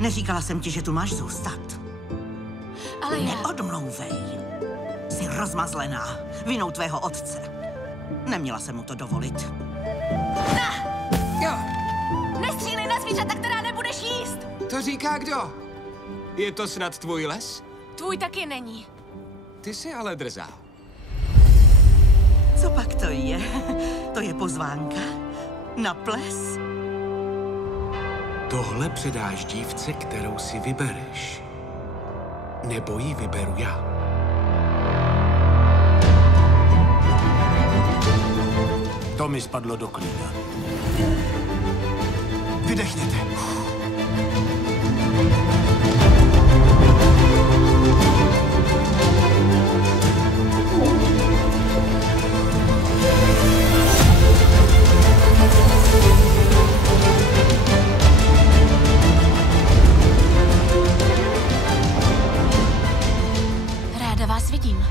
Neříkala jsem ti, že tu máš zůstat. Ale já... Neodmlouvej. Jsi rozmazlená vinou tvého otce. Neměla jsem mu to dovolit. Jo, Nestřílej na zvířata, která nebudeš jíst! to říká kdo? Je to snad tvůj les? Tvůj taky není. Ty jsi ale drzá. Co pak to je? To je pozvánka? Na ples? Tohle předáš dívce, kterou si vybereš. Nebo ji vyberu já. To mi spadlo do klína. Vydechněte. Ráda vás vidím.